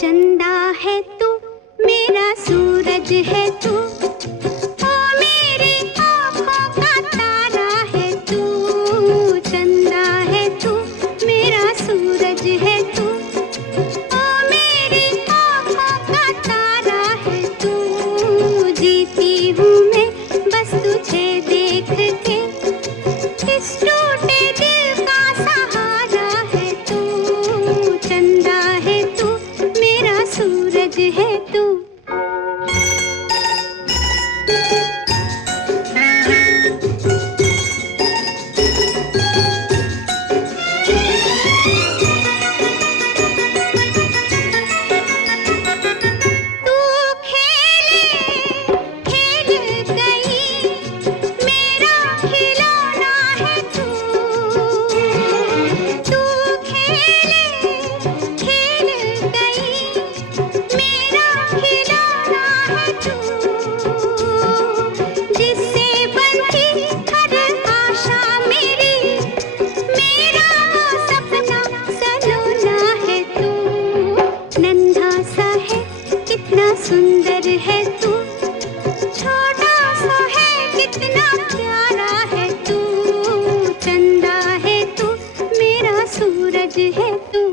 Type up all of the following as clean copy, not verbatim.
चंदा है तू, मेरा सूरज है तू, ओ मेरी आँखों का तारा है तू। चंदा है तू, मेरा सूरज है तू, ओ मेरी आँखों का तारा है तू। जीती हूँ मैं बस तुझे देख के, इस टूटे दिल का सहारा है तू। चंदा है तू, मेरा सूरज है तू। सुंदर है तू, छोटा सा है कितना प्यारा है तू। चंदा है तू, मेरा सूरज है तू।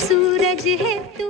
सूरज है तू।